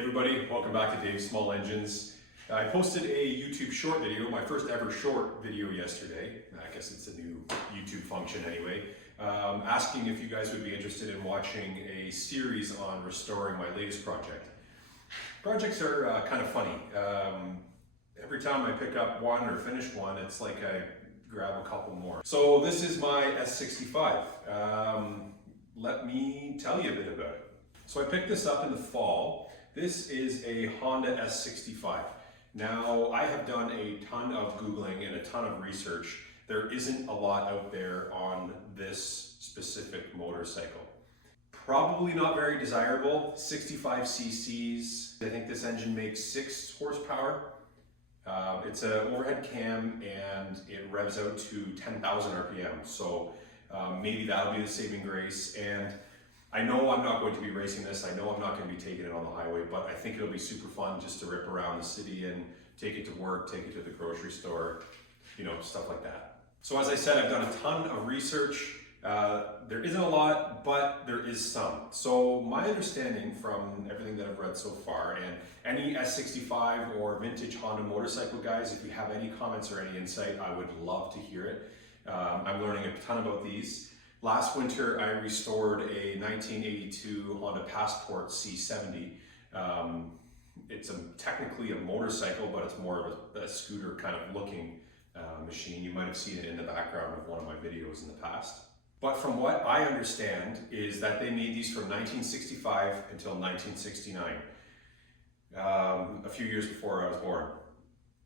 everybody, welcome back to Dave's Small Engines. I posted a YouTube short video, my first ever short video yesterday. I guess it's a new YouTube function anyway, asking if you guys would be interested in watching a series on restoring my latest project. Projects are kind of funny. Every time I pick up one or finish one, it's like I grab a couple more. So this is my S65. Let me tell you a bit about it. So I picked this up in the fall. This is a Honda S65. Now, I have done a ton of Googling and a ton of research. There isn't a lot out there on this specific motorcycle. Probably not very desirable, 65 cc's. I think this engine makes 6 horsepower. It's an overhead cam and it revs out to 10,000 RPM. So maybe that'll be the saving grace. And I know I'm not going to be racing this. I know I'm not going to be taking it on the highway, but I think it'll be super fun just to rip around the city and take it to work, take it to the grocery store, you know, stuff like that. So as I said, I've done a ton of research. There isn't a lot, but there is some. So my understanding from everything that I've read so far, and any S65 or vintage Honda motorcycle guys, if you have any comments or any insight, I would love to hear it. I'm learning a ton about these. Last winter, I restored a 1982 Honda Passport C70. It's technically a motorcycle, but it's more of a scooter kind of looking machine. You might have seen it in the background of one of my videos in the past. But from what I understand is that they made these from 1965 until 1969, a few years before I was born.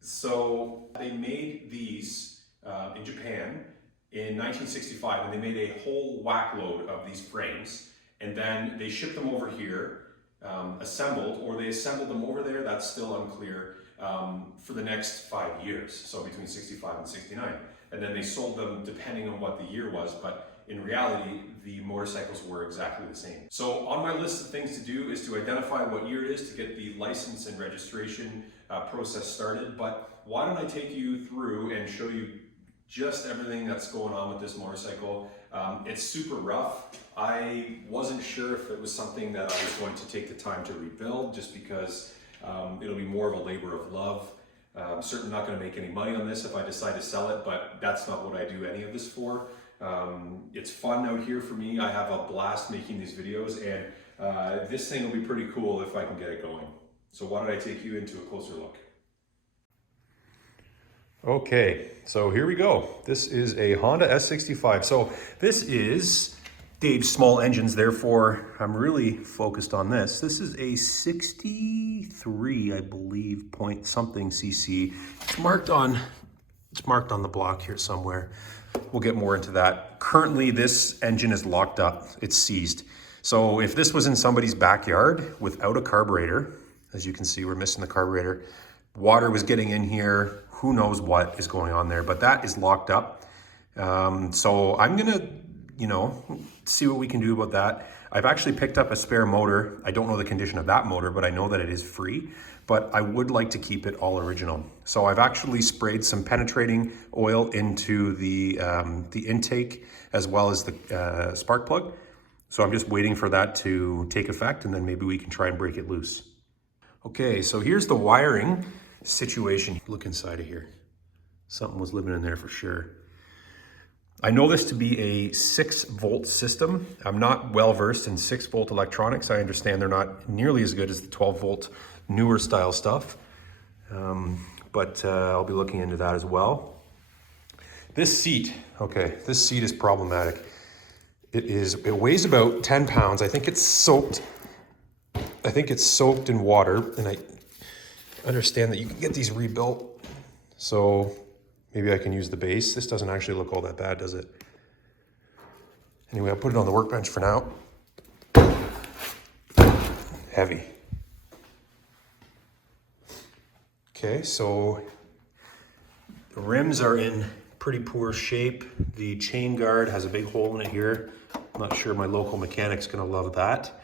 So they made these in Japan in 1965, and they made a whole whack load of these frames, and then they shipped them over here, assembled, or they assembled them over there, that's still unclear, for the next 5 years, so between 65 and 69. And then they sold them depending on what the year was, but in reality, the motorcycles were exactly the same. So on my list of things to do is to identify what year it is to get the license and registration process started, but why don't I take you through and show you just everything that's going on with this motorcycle. It's super rough. I wasn't sure if it was something that I was going to take the time to rebuild just because it'll be more of a labor of love. I'm certainly not going to make any money on this if I decide to sell it, but that's not what I do any of this for. It's fun out here for me. I have a blast making these videos, and this thing will be pretty cool if I can get it going. So why don't I take you into a closer look? Okay, so here we go. This is a Honda S65. So this is Dave's Small Engines, therefore I'm really focused on this. This is a 63, I believe, point something cc. It's marked on the block here somewhere. We'll get more into that. Currently, this engine is locked up. It's seized. So if this was in somebody's backyard without a carburetor, as you can see, we're missing the carburetor. Water was getting in here. Who knows what is going on there, but that is locked up. So I'm gonna, see what we can do about that. I've actually picked up a spare motor. I don't know the condition of that motor, but I know that it is free, but I would like to keep it all original. So I've actually sprayed some penetrating oil into the intake as well as the spark plug. So I'm just waiting for that to take effect, and then maybe we can try and break it loose. Okay, so here's the wiring situation. Look inside of here. Something was living in there for sure. I know this to be a 6-volt system. I'm not well versed in 6-volt electronics. I understand they're not nearly as good as the 12-volt newer style stuff, but I'll be looking into that as well. This seat, okay, this seat is problematic. It weighs about 10 pounds. I think it's soaked in water, and I understand that you can get these rebuilt, so maybe I can use the base. This doesn't actually look all that bad, does it? Anyway, I'll put it on the workbench for now. Heavy. Okay, so the rims are in pretty poor shape. The chain guard has a big hole in it here. I'm not sure my local mechanic's gonna love that.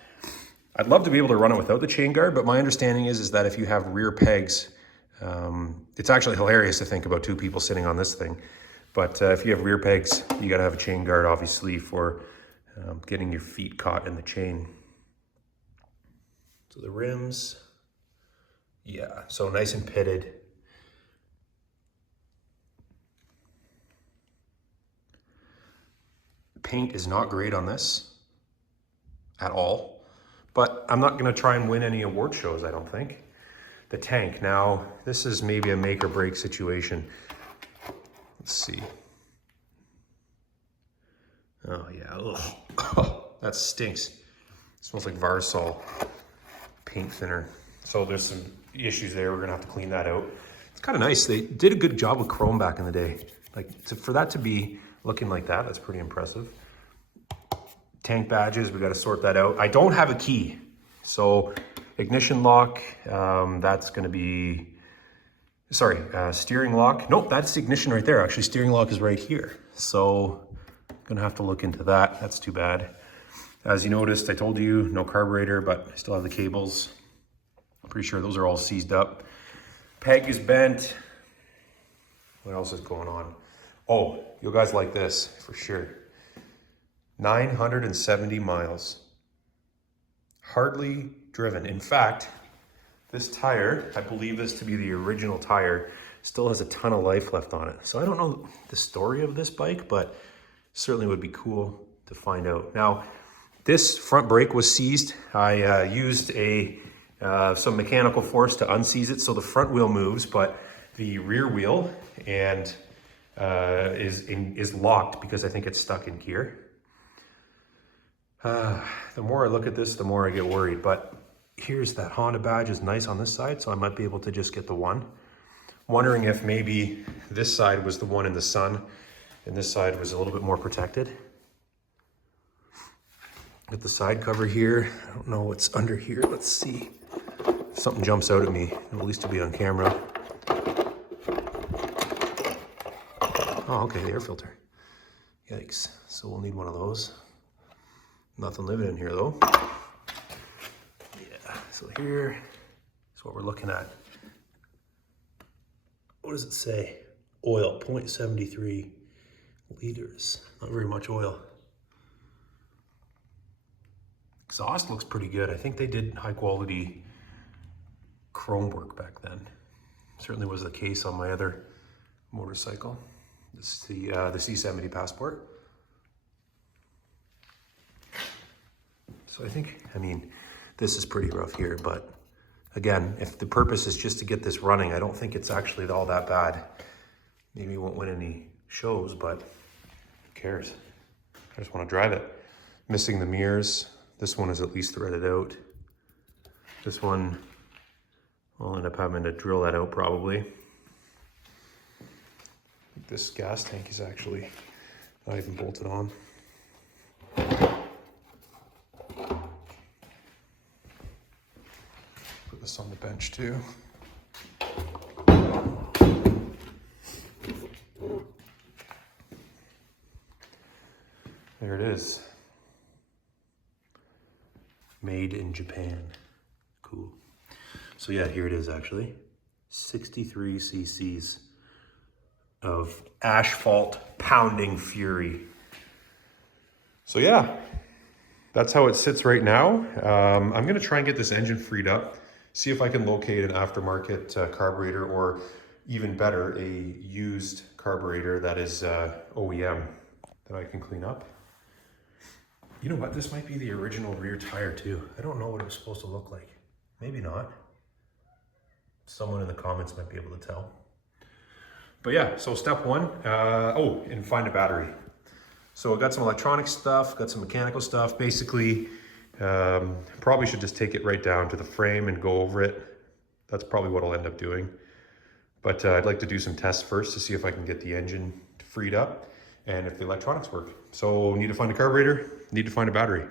I'd love to be able to run it without the chain guard, but my understanding is that if you have rear pegs, it's actually hilarious to think about 2 people sitting on this thing. But if you have rear pegs, you gotta have a chain guard, obviously, for getting your feet caught in the chain. So the rims, Yeah, so nice and pitted. Paint is not great on this at all, but I'm not gonna try and win any award shows, I don't think. The tank, now this is maybe a make or break situation. Let's see. Oh yeah, ugh. That stinks. It smells like Varsol paint thinner. So there's some issues there, we're gonna have to clean that out. It's kind of nice, they did a good job with chrome back in the day. Like for that to be looking like that, that's pretty impressive. Tank badges, we gotta sort that out. I don't have a key, so ignition lock, that's gonna be, sorry, steering lock. Nope, that's the ignition right there. Actually, steering lock is right here. So gonna have to look into that. That's too bad. As you noticed, I told you no carburetor, but I still have the cables. I'm pretty sure those are all seized up. Peg is bent. What else is going on? Oh, you guys like this for sure. 970 miles. Hardly driven. In fact, this tire, I believe this to be the original tire, still has a ton of life left on it. So I don't know the story of this bike, but certainly would be cool to find out. Now, this front brake was seized. I used some mechanical force to unseize it, so the front wheel moves, but the rear wheel and is locked because I think it's stuck in gear. The more I look at this, the more I get worried, but here's that Honda badge is nice on this side, so I might be able to just get the one. Wondering if maybe this side was the one in the sun and this side was a little bit more protected. With the side cover here, I don't know what's under here. Let's see. If something jumps out at me, at least to be on camera. Oh, okay, the air filter. Yikes. So we'll need one of those. Nothing living in here though. Yeah, so here is what we're looking at. What does it say? Oil, 0.73 liters. Not very much oil. Exhaust looks pretty good. I think they did high quality chrome work back then. Certainly was the case on my other motorcycle. This is the C70 Passport. So I mean, this is pretty rough here, but again, if the purpose is just to get this running, I don't think it's actually all that bad. Maybe it won't win any shows, but who cares? I just want to drive it. Missing the mirrors. This one is at least threaded out. This one, I'll end up having to drill that out probably. This gas tank is actually not even bolted on. Put this on the bench too. There it is. Made in Japan. Cool. So yeah, here it is actually. 63 cc's of asphalt pounding fury. So yeah, that's how it sits right now. I'm gonna try and get this engine freed up, see if I can locate an aftermarket carburetor, or even better, a used carburetor that is OEM that I can clean up. You know what, this might be the original rear tire too. I don't know what it was supposed to look like. Maybe not. Someone in the comments might be able to tell. But yeah, so step one, and find a battery. So I got some electronic stuff, got some mechanical stuff. Basically, probably should just take it right down to the frame and go over it. That's probably what I'll end up doing. But I'd like to do some tests first to see if I can get the engine freed up and if the electronics work. So need to find a carburetor, need to find a battery.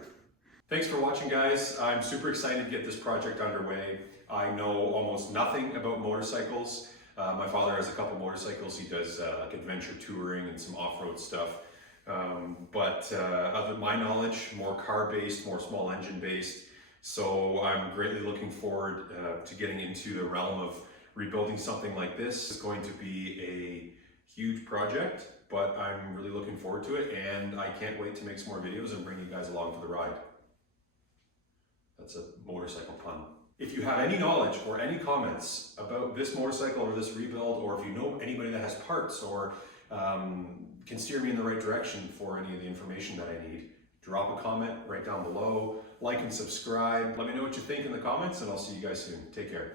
Thanks for watching, guys. I'm super excited to get this project underway. I know almost nothing about motorcycles. My father has a couple motorcycles. He does like adventure touring and some off-road stuff. But other than my knowledge, more car-based, more small engine-based. So I'm greatly looking forward to getting into the realm of rebuilding something like this. It's going to be a huge project, but I'm really looking forward to it, and I can't wait to make some more videos and bring you guys along for the ride. That's a motorcycle pun. If you have any knowledge or any comments about this motorcycle or this rebuild, or if you know anybody that has parts or can steer me in the right direction for any of the information that I need, drop a comment right down below, like and subscribe. Let me know what you think in the comments, and I'll see you guys soon. Take care.